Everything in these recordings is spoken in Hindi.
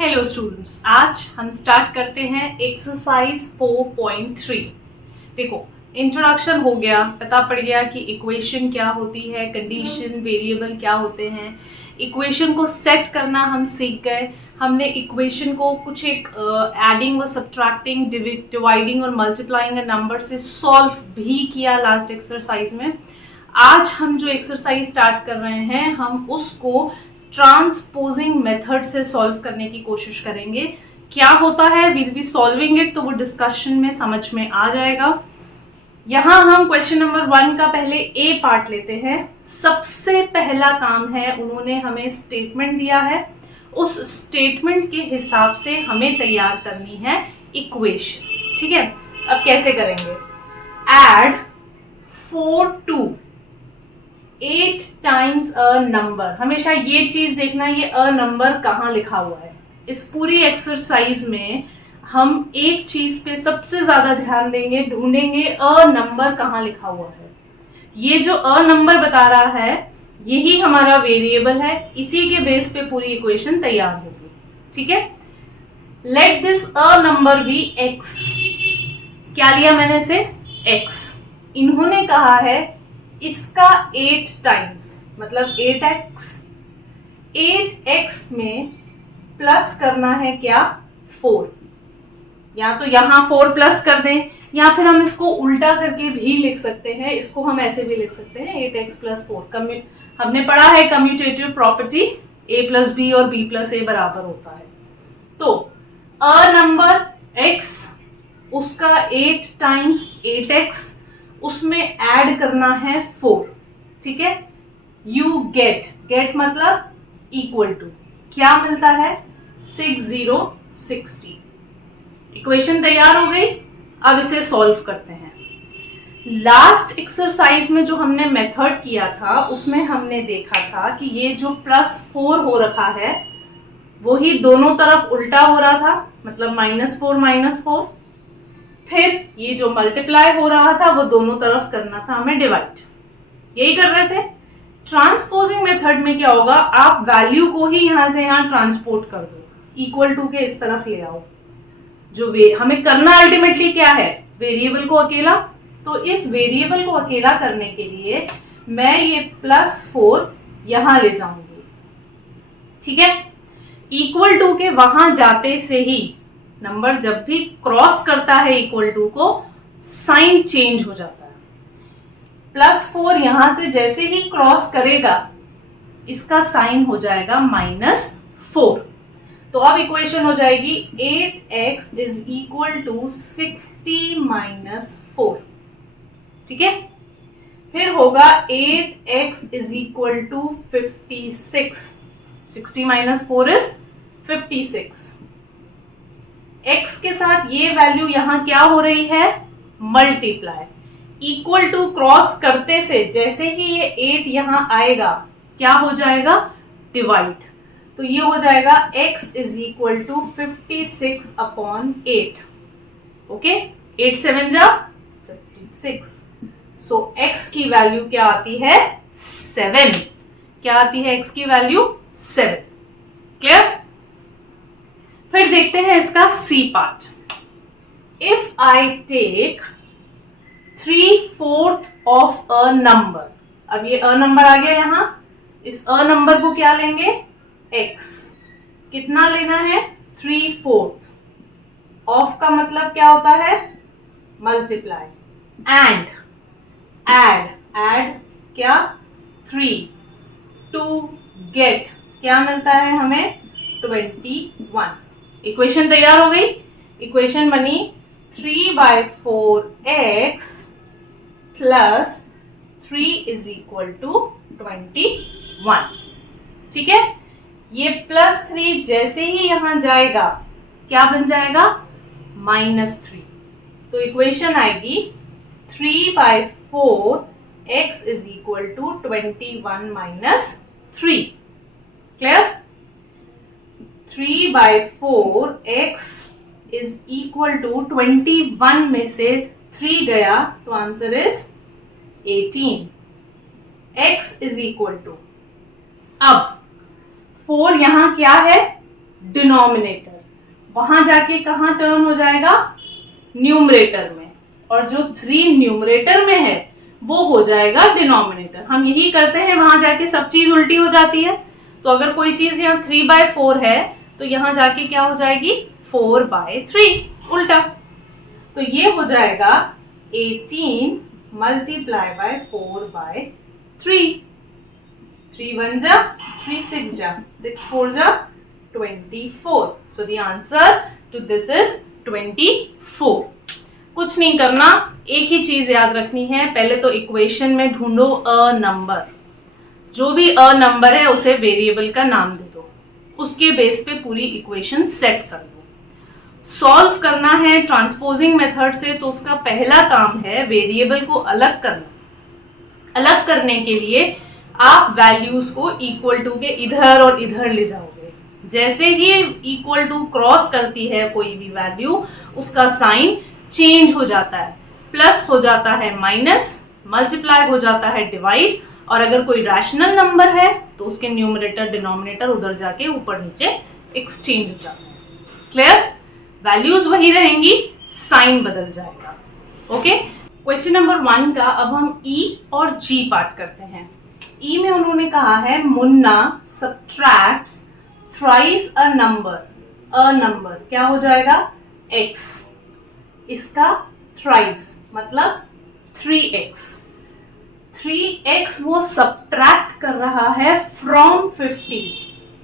हेलो स्टूडेंट्स, आज हम स्टार्ट करते हैं एक्सरसाइज 4.3। देखो, इंट्रोडक्शन हो गया, पता पड़ गया कि इक्वेशन क्या होती है, कंडीशन वेरिएबल क्या होते हैं। इक्वेशन को सेट करना हम सीख गए। हमने इक्वेशन को कुछ एक एडिंग और सब्ट्रैक्टिंग, डिवाइडिंग और मल्टीप्लाइंग नंबर से सॉल्व भी किया लास्ट एक्सरसाइज में। आज हम जो एक्सरसाइज स्टार्ट कर रहे हैं, हम उसको ट्रांसपोजिंग मेथड से सॉल्व करने की कोशिश करेंगे। क्या होता है, विल बी सॉल्विंग इट, तो वो डिस्कशन में समझ में आ जाएगा। यहां हम क्वेश्चन नंबर 1 का पहले ए पार्ट लेते हैं। सबसे पहला काम है, उन्होंने हमें स्टेटमेंट दिया है, उस स्टेटमेंट के हिसाब से हमें तैयार करनी है इक्वेशन। ठीक है, अब कैसे करेंगे? Add 4 to 8 times a number. हमेशा ये चीज देखना, ये अ नंबर कहाँ लिखा हुआ है। इस पूरी एक्सरसाइज में हम एक चीज पे सबसे ज्यादा ध्यान देंगे, ढूंढेंगे अ नंबर कहाँ लिखा हुआ है। ये जो अ नंबर बता रहा है, यही हमारा वेरिएबल है, इसी के बेस पे पूरी इक्वेशन तैयार होगी। ठीक है, let this a number be x. क्या लिया मैंने से? एक्स। इन्होंने कहा है इसका 8 टाइम्स, मतलब 8x। 8x में प्लस करना है क्या? 4। या तो यहां 4 प्लस कर दें, या फिर हम इसको उल्टा करके भी लिख सकते हैं। इसको हम ऐसे भी लिख सकते हैं 8x प्लस 4। हमने पढ़ा है commutative property, a plus B और b प्लस ए बराबर होता है। तो अ नंबर x, उसका 8 टाइम्स 8x, उसमें ऐड करना है 4। ठीक है, यू गेट मतलब इक्वल टू, क्या मिलता है? 6060। इक्वेशन तैयार हो गई। अब इसे सॉल्व करते हैं। लास्ट एक्सरसाइज में जो हमने मेथड किया था, उसमें हमने देखा था कि ये जो +4 हो रखा है, वो ही दोनों तरफ उल्टा हो रहा था, मतलब -4 -4। फिर ये जो मल्टीप्लाई हो रहा था, वो दोनों तरफ करना था हमें डिवाइड। यही कर रहे थे। ट्रांसपोजिंग मेथड में क्या होगा, आप वैल्यू को ही यहां से यहां ट्रांसपोर्ट कर दो, इक्वल टू के इस तरफ ले आओ। जो हमें करना अल्टीमेटली क्या है? वेरिएबल को अकेला। तो इस वेरिएबल को अकेला करने के लिए मैं ये +4 यहां ले जाऊंगी। ठीक है, इक्वल टू के वहां जाते से ही नंबर जब भी क्रॉस करता है इक्वल टू को, साइन चेंज हो जाता है। +4 यहां से जैसे ही क्रॉस करेगा, इसका साइन हो जाएगा -4। तो अब इक्वेशन हो जाएगी 8x इज इक्वल टू 60 -4। ठीक है, फिर होगा 8x is equal to 56। 60 -4 is 56। x के साथ ये वैल्यू यहां क्या हो रही है? मल्टीप्लाई। इक्वल टू क्रॉस करते से जैसे ही ये 8 यहां आएगा, क्या हो जाएगा? डिवाइड। तो ये हो जाएगा x is equal to 56/8। Okay, 8 7 जा 56। सो x की वैल्यू क्या आती है? 7। क्या आती है x की वैल्यू? 7। क्लियर? फिर देखते हैं इसका C part. If I take 3/4 of a number. अब ये अ नंबर आ गया यहां, इस अ नंबर को क्या लेंगे? x। कितना लेना है? 3/4। ऑफ का मतलब क्या होता है? मल्टीप्लाई। एंड एड क्या? 3 टू गेट क्या मिलता है हमें? 21। इक्वेशन तैयार हो गई। इक्वेशन बनी 3/4x plus 3 is equal to 21। ठीक है, ये +3 जैसे ही यहां जाएगा, क्या बन जाएगा? -3। तो इक्वेशन आएगी 3/4x is equal to 21 - 3। Clear? 3/4x is equal to 21 में से 3 गया, तो answer is 18। x is equal to, अब 4 यहां क्या है? डिनोमिनेटर, वहां जाके कहाँ टर्न हो जाएगा, न्यूमरेटर में, और जो 3 न्यूमरेटर में है वो हो जाएगा डिनोमिनेटर। हम यही करते हैं, वहां जाके सब चीज उल्टी हो जाती है। तो अगर कोई चीज यहाँ 3/4 है तो यहाँ जाके क्या हो जाएगी, 4/3, उल्टा। तो ये हो जाएगा 18 मल्टीप्लाई बाय 4/3। 3 1 जा, 3 6 जा, 6 4 जा 24। So the answer to this is 24। कुछ नहीं करना, एक ही चीज याद रखनी है, पहले तो इक्वेशन में ढूंढो अ नंबर, जो भी अ नंबर है उसे वेरिएबल का नाम दे दो, उसके बेस पे पूरी इक्वेशन सेट कर दो। सॉल्व करना है ट्रांसपोजिंग मेथड से, तो उसका पहला काम है वेरिएबल को अलग करना। अलग करने के लिए आप वैल्यूज को इक्वल टू के इधर और इधर ले जाओगे। जैसे ही इक्वल टू क्रॉस करती है कोई भी वैल्यू, उसका साइन चेंज हो जाता है, प्लस हो जाता है माइनस, मल्टीप्लाई हो जाता है डिवाइड, और अगर कोई रैशनल नंबर है तो उसके न्यूमरेटर डिनोमिनेटर उधर जाके ऊपर नीचे एक्सचेंज हो जाता है। क्लियर? वैल्यूज वही रहेंगी, साइन बदल जाएगा। ओके, क्वेश्चन नंबर 1 का अब हम ई और जी पार्ट करते हैं। ई में उन्होंने कहा है मुन्ना सब्ट्रैक्ट्स थ्राइस अ नंबर क्या हो जाएगा, x, इसका थ्राइस मतलब 3x वो सब्ट्रैक्ट कर रहा है फ्रॉम 50।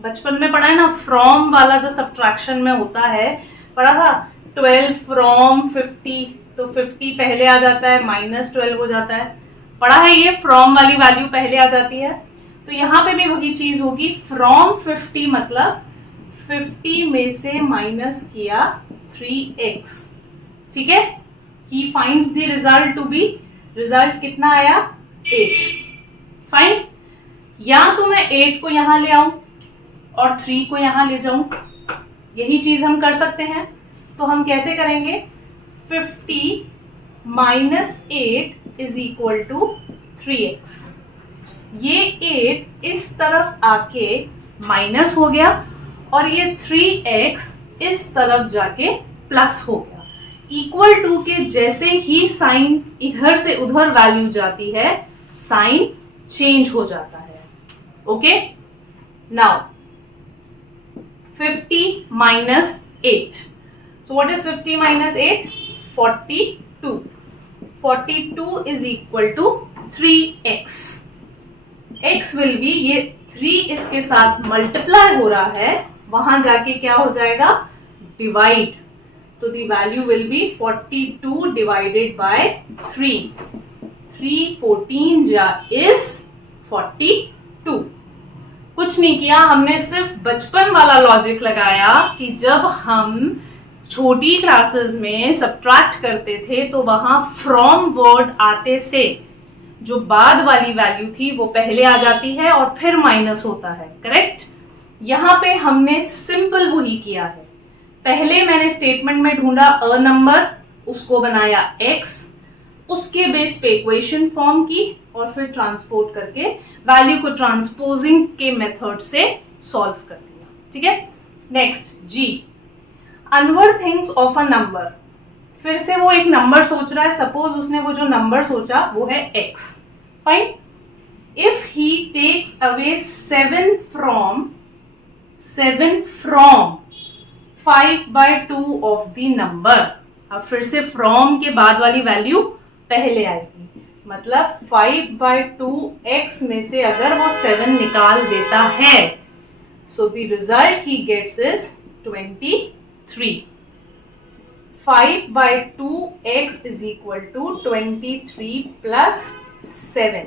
बचपन में पढ़ा है ना, फ्रॉम वाला जो सब्ट्रैक्शन में होता है, पढ़ा था 12 फ्रॉम 50, तो 50 पहले आ जाता है, -12 हो जाता है, पढ़ा है ये, फ्रॉम वाली वैल्यू पहले आ जाती है। तो यहाँ पे भी वही चीज होगी, फ्रॉम 50 मतलब 50 में से माइनस किया 3x, ठीक है। He finds the result to be, result कितना आया, 8। फाइन, या तो मैं 8 को यहां ले आऊं और 3 को यहां ले जाऊं, यही चीज हम कर सकते हैं। तो हम कैसे करेंगे, 50 minus 8 is equal to 3x। ये 8 इस तरफ आके माइनस हो गया और ये 3x इस तरफ जाके प्लस हो गया। इक्वल टू के जैसे ही साइन इधर से उधर वैल्यू जाती है, साइन चेंज हो जाता है। Okay, now 50 minus 8. So what is 50 minus 8? 42. 42 is equal to 3x. x will be, ये 3 इसके साथ मल्टीप्लाई हो रहा है, वहां जाके क्या हो जाएगा, डिवाइड। तो the value will be 42 divided by 3. 3 14 जा is 42. कुछ नहीं किया, हमने सिर्फ बचपन वाला लॉजिक लगाया कि जब हम छोटी क्लासेस में सब्ट्रैक्ट करते थे तो वहां फ्रॉम वर्ड आते से जो बाद वाली वैल्यू थी वो पहले आ जाती है और फिर माइनस होता है, करेक्ट। यहां पे हमने सिंपल वही किया है। पहले मैंने स्टेटमेंट में ढूंढा अ नंबर, उसको बनाया x, उसके बेस पे इक्वेशन फॉर्म की और फिर ट्रांसपोर्ट करके वैल्यू को ट्रांसपोजिंग के मेथड से सॉल्व कर दिया, ठीक है। नेक्स्ट जी, onward things of a number. फिर से वो एक नंबर सोच रहा है, सपोज उसने वो जो नंबर सोचा वो है x, fine. If he takes away 7 from 5/2 of the number. अब फिर से फ्रॉम के बाद वाली वैल्यू पहले आएगी, मतलब 5/2 x में से अगर वो 7 निकाल देता है, so the result he gets is 23। 5/2 x is equal to 23 plus 7।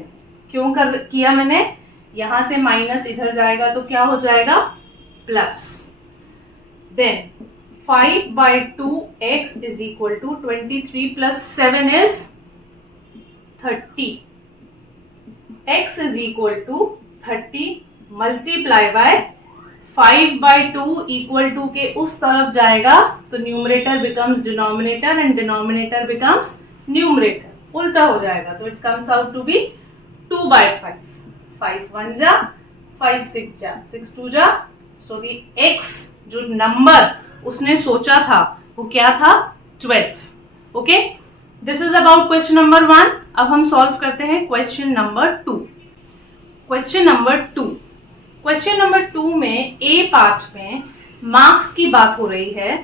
क्यों किया मैंने, यहां से माइनस इधर जाएगा तो क्या हो जाएगा, plus. Then 5/2 x is equal to 23 plus 7 is 30. x is equal to 30 multiply by 5/2 equal to के उस तरफ जाएगा तो numerator becomes denominator and denominator becomes numerator, उल्टा हो जाएगा, तो it comes out to be 2/5. 5 1 जा, 5 6 जा, 6 2 जा सो द x जो नंबर उसने सोचा था वो क्या था 12. Okay, this is about question number 1. अब हम सॉल्व करते हैं क्वेश्चन नंबर 2. क्वेश्चन नंबर 2 में ए पार्ट में मार्क्स की बात हो रही है.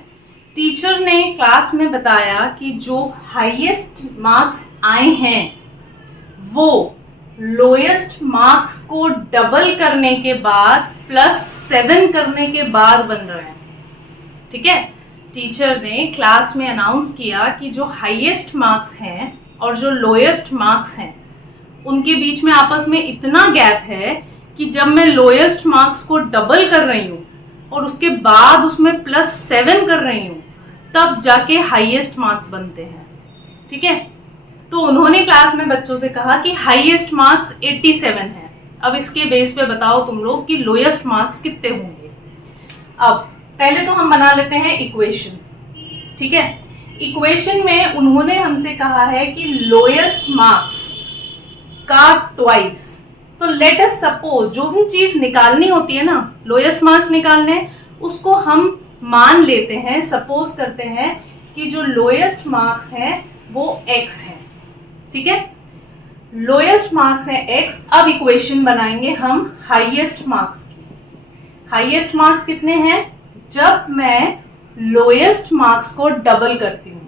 टीचर ने क्लास में बताया कि जो हाईएस्ट मार्क्स आए हैं वो लोएस्ट मार्क्स को डबल करने के बाद +7 करने के बाद बन रहे हैं. ठीक है, टीचर ने क्लास में अनाउंस किया कि जो हाईएस्ट मार्क्स हैं और जो लोएस्ट मार्क्स हैं उनके बीच में आपस में इतना गैप है कि जब मैं लोएस्ट मार्क्स को डबल कर रही हूँ और उसके बाद उसमें +7 कर रही हूँ तब जाके हाईएस्ट मार्क्स बनते हैं. ठीक है, तो उन्होंने क्लास में बच्चों से कहा कि हाईएस्ट मार्क्स 87 है. अब इसके बेस पे बताओ तुम लोग कि लोएस्ट मार्क्स कितने होंगे. अब पहले तो हम बना लेते हैं इक्वेशन. ठीक है, इक्वेशन में उन्होंने हमसे कहा है कि लोएस्ट मार्क्स का ट्वाइस. तो लेट अस सपोज जो भी चीज निकालनी होती है ना, लोएस्ट मार्क्स निकालने, उसको हम मान लेते हैं, सपोज करते हैं कि जो लोएस्ट मार्क्स है वो x है. ठीक है, लोएस्ट मार्क्स है x. अब इक्वेशन बनाएंगे हम हाईएस्ट मार्क्स की. हाईएस्ट मार्क्स कितने हैं? जब मैं लोएस्ट मार्क्स को डबल करती हूँ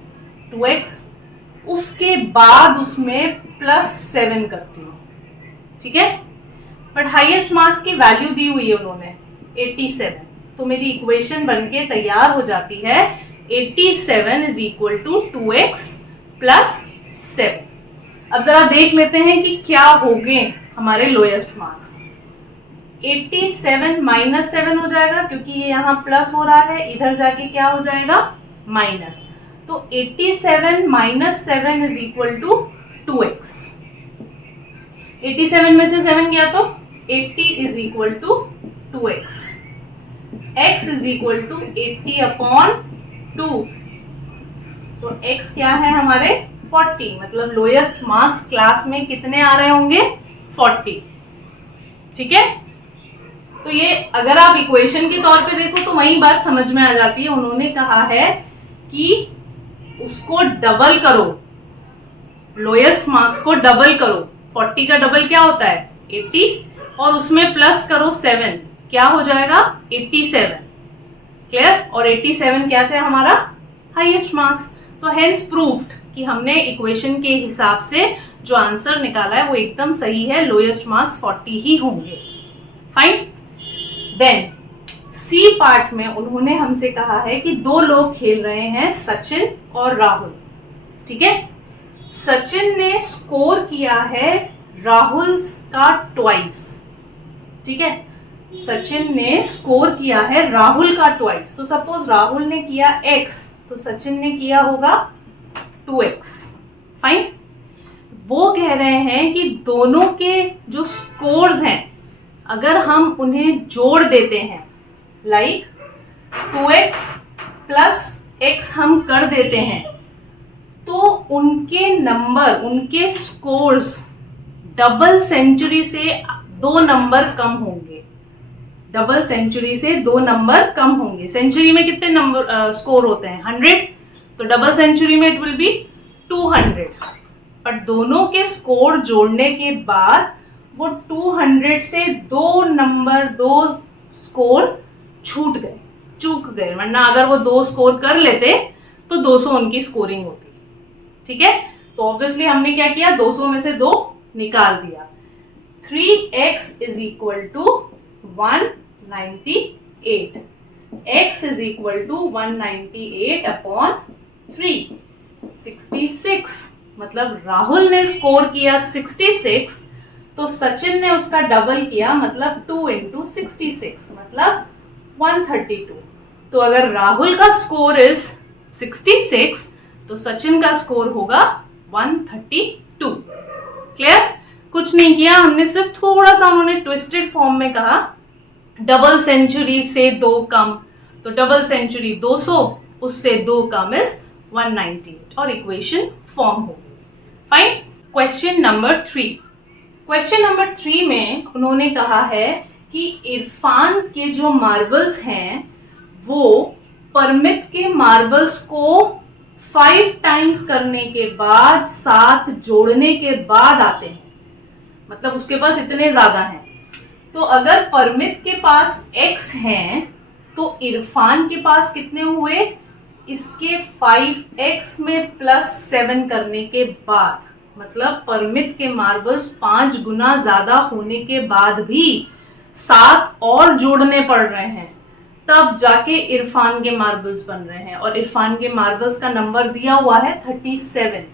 2x, उसके बाद उसमें +7 करती हूँ. ठीक है, बट हाईएस्ट मार्क्स की वैल्यू दी हुई है उन्होंने 87. तो मेरी इक्वेशन बनके तैयार हो जाती है 87 इज इक्वल टू 2x + 7. अब जरा देख लेते हैं कि क्या होंगे हमारे लोएस्ट मार्क्स. 87 -7 हो जाएगा क्योंकि ये यहाँ प्लस हो रहा है, इधर जाके क्या हो जाएगा माइनस. तो 87 - 7 इज इक्वल टू 2x. 87 में से 7 गया तो 80 is equal to 2x. x is equal to 80/2. तो x क्या है हमारे 40. मतलब लोएस्ट मार्क्स क्लास में कितने आ रहे होंगे 40. ठीक है, तो ये अगर आप इक्वेशन के तौर पे देखो तो वही बात समझ में आ जाती है. उन्होंने कहा है कि उसको डबल करो, लोएस्ट मार्क्स को डबल करो. 40 का डबल क्या होता है 80 और उसमें प्लस करो 7, क्या हो जाएगा 87. क्लियर. और 87 क्या था हमारा हाईएस्ट मार्क्स. तो हेंस प्रूव्ड कि हमने इक्वेशन के हिसाब से जो आंसर निकाला है वो एकदम सही है. लोएस्ट मार्क्स 40 ही होंगे. फाइन. देन सी पार्ट में उन्होंने हमसे कहा है कि 2 लोग खेल रहे हैं, सचिन और राहुल. ठीक है, सचिन ने स्कोर किया है राहुल का ट्वाइस. ठीक है, सचिन ने स्कोर किया है राहुल का ट्वाइस. तो सपोज राहुल ने किया x तो सचिन ने किया होगा 2x. फाइन. वो कह रहे हैं कि दोनों के जो स्कोर्स हैं अगर हम उन्हें जोड़ देते हैं, लाइक 2x + x हम कर देते हैं, तो उनके नंबर, उनके स्कोर्स डबल सेंचुरी से 2 नंबर कम होंगे. डबल सेंचुरी से 2 नंबर कम होंगे. सेंचुरी में कितने नंबर स्कोर होते हैं 100. तो डबल सेंचुरी में इट विल बी 200. पर दोनों के स्कोर जोड़ने के बाद वो 200 से 2 नंबर, 2 स्कोर छूट गए, चूक गए. वरना अगर वो 2 स्कोर कर लेते तो 200 उनकी स्कोरिंग होती. ठीक है, तो ऑब्वियसली हमने क्या किया 200 में से 2 निकाल दिया. 3x is equal to 198. x is equal to 198/3, 66. मतलब राहुल ने स्कोर किया 66 तो सचिन ने उसका डबल किया, मतलब 2 × 66 मतलब 132. तो अगर राहुल का स्कोर इज 66 तो सचिन का स्कोर होगा 132. क्लियर. कुछ नहीं किया हमने, सिर्फ थोड़ा सा उन्होंने ट्विस्टेड फॉर्म में कहा डबल सेंचुरी से 2 कम. तो डबल सेंचुरी 200, उससे 2 कम इज 198 और इक्वेशन फॉर्म हो गई. Fine. Question number 3. Question number 3 में उन्होंने कहा है कि इरफान के जो मार्बल्स हैं वो परमित के मार्बल्स को 5 टाइम्स करने के बाद 7 जोड़ने के बाद आते हैं, मतलब उसके पास इतने ज्यादा हैं। तो अगर परमित के पास x हैं तो इरफान के पास कितने हुए, इसके 5x में +7 करने के बाद, मतलब परमित के मार्बल्स 5 गुना ज्यादा होने के बाद भी 7 और जोड़ने पड़ रहे हैं, तब जाके इरफान के मार्बल्स बन रहे हैं। और इरफान के मार्बल्स का नंबर दिया हुआ है 37।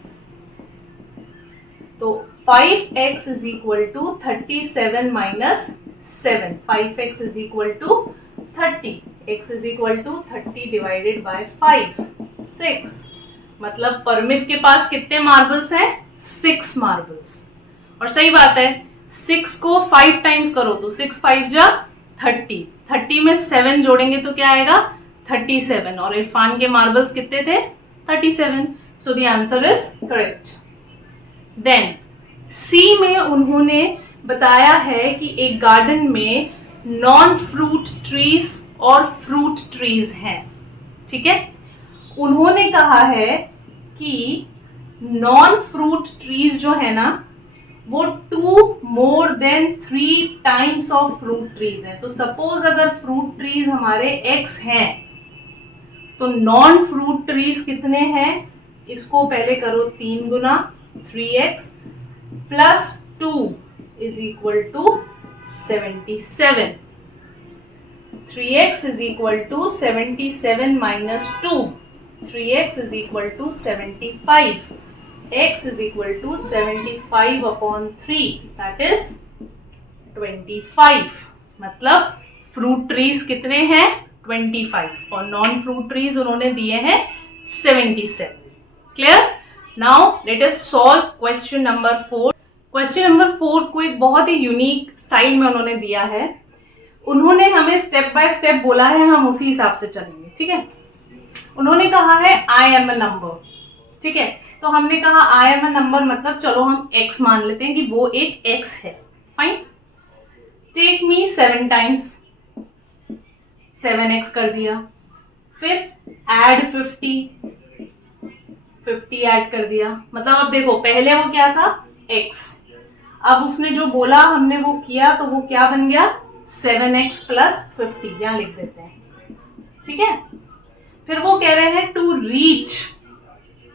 तो 5x is equal to 37 minus 7, 5x is equal to 30, x is equal to 30 divided by 5, 6। मतलब परमित के पास कितने मार्बल्स हैं, 6 मार्बल्स। और सही बात है, 6 को 5 टाइम्स करो तो 6 5 जा 30, 30 में 7 जोड़ेंगे तो क्या आएगा 37, और इरफान के मार्बल्स कितने थे 37। So the answer is correct. Then C में उन्होंने बताया है कि एक गार्डन में नॉन फ्रूट ट्रीज और फ्रूट ट्रीज हैं, ठीक है। उन्होंने कहा है कि नॉन फ्रूट ट्रीज जो है ना वो 2 more than 3 times of fruit trees है। तो सपोज अगर फ्रूट ट्रीज हमारे x हैं तो नॉन फ्रूट ट्रीज कितने हैं, इसको पहले करो 3 गुना 3x plus 2 is equal to 77। 3x is equal to 77 minus 2, 3x is equal to 75, x is equal to 75 upon 3, that is 25। मतलब फ्रूट ट्रीज कितने हैं 25 और नॉन फ्रूट ट्रीज उन्होंने दिए हैं 77। Clear. Now let us solve question number 4। Question number 4 को एक बहुत ही यूनिक स्टाइल में उन्होंने दिया है। उन्होंने हमें स्टेप बाय स्टेप बोला है, हम उसी हिसाब से चलेंगे, ठीक है। उन्होंने कहा है आई एम अ नंबर, ठीक है। तो हमने कहा आई एम अ नंबर मतलब चलो हम x मान लेते हैं कि वो एक x है, fine. Take me 7 times, 7x कर दिया, फिर ऐड 50 ऐड कर दिया। मतलब अब देखो पहले वो क्या था x, अब उसने जो बोला हमने वो किया, तो वो क्या बन गया 7x प्लस 50, यहां लिख देते हैं, ठीक है। फिर वो कह रहे हैं टू रीच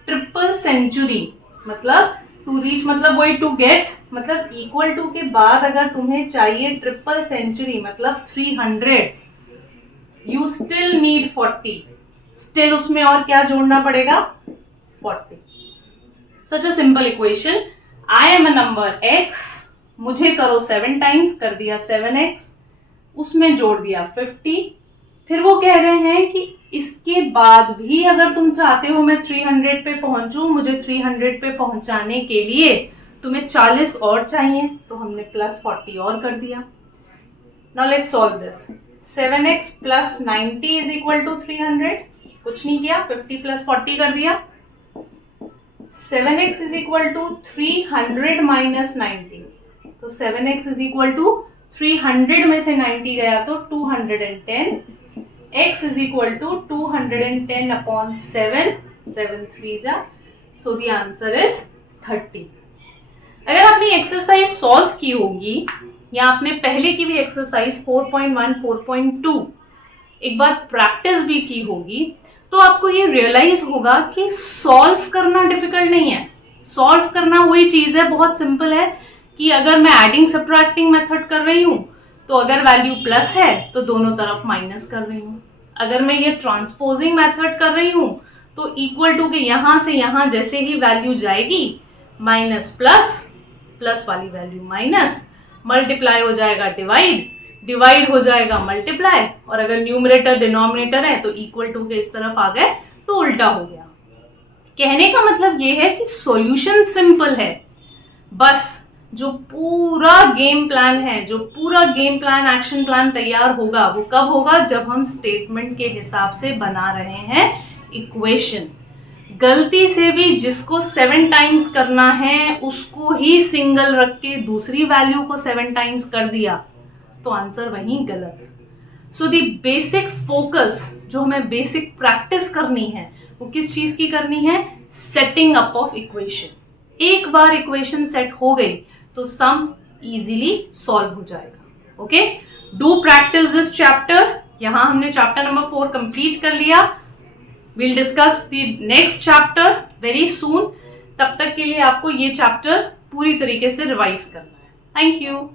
ट्रिपल सेंचुरी, मतलब टू रीच मतलब वही टू गेट, मतलब इक्वल टू के बाद अगर तुम्हें चाहिए ट्रिपल सेंचुरी मतलब 300, यू स्टिल नीड 40, स्टिल उसमें और क्या जोड़ना पड़ेगा 40। Such a simple equation. I am a number x, मुझे करो 7 टाइम्स, कर दिया 7x, उसमें जोड़ दिया 50। फिर वो कह रहे हैं कि इसके बाद भी अगर तुम चाहते हो मैं 300 पे पहुंचूं, मुझे 300 पे पहुंचाने के लिए तुम्हें 40 और चाहिए, तो हमने प्लस 40 और कर दिया। Now let's solve this. 7x plus 90 is equal to 300, कुछ नहीं किया, 50 प्लस 40 कर दिया। 7x is equal to 300 minus 90, तो 7x इज इक्वल टू 300 में से 90 गया तो 210, x is equal to 210 upon 7, 7 3 जा, so the answer is 30। अगर आपने एक्सरसाइज सॉल्व की होगी या आपने पहले की भी एक्सरसाइज 4.1, 4.2 एक बार प्रैक्टिस भी की होगी, तो आपको ये रियलाइज होगा कि सॉल्व करना डिफिकल्ट नहीं है। सॉल्व करना वही चीज है, बहुत सिंपल है कि अगर मैं एडिंग सब्ट्रैक्टिंग मेथड कर रही हूँ तो अगर वैल्यू प्लस है तो दोनों तरफ माइनस कर रही हूँ। अगर मैं ये ट्रांसपोजिंग मेथड कर रही हूँ तो इक्वल टू के यहां से यहां जैसे ही वैल्यू जाएगी माइनस प्लस, प्लस वाली वैल्यू माइनस, मल्टीप्लाई हो जाएगा डिवाइड, डिवाइड हो जाएगा मल्टीप्लाई, और अगर न्यूमरेटर डिनोमिनेटर है तो इक्वल टू के इस तरफ आ गए तो उल्टा हो गया। कहने का मतलब ये है कि सॉल्यूशन सिंपल है, बस जो पूरा गेम प्लान है, जो पूरा गेम प्लान एक्शन प्लान तैयार होगा वो कब होगा, जब हम स्टेटमेंट के हिसाब से बना रहे हैं इक्वेशन। गलती से भी जिसको 7 टाइम्स करना है उसको ही सिंगल रख के दूसरी वैल्यू को 7 टाइम्स कर दिया तो आंसर वहीं गलत है। सो दी बेसिक फोकस जो हमें बेसिक प्रैक्टिस करनी है वो किस चीज की करनी है? Setting up of equation. एक बार इक्वेशन सेट हो गई तो सम इजीली सॉल्व हो जाएगा। Okay, do practice this chapter. यहां हमने चैप्टर नंबर 4 कंप्लीट कर लिया। Will discuss the next chapter very soon. तब तक के लिए आपको ये चैप्टर पूरी तरीके से रिवाइज करना है। Thank you.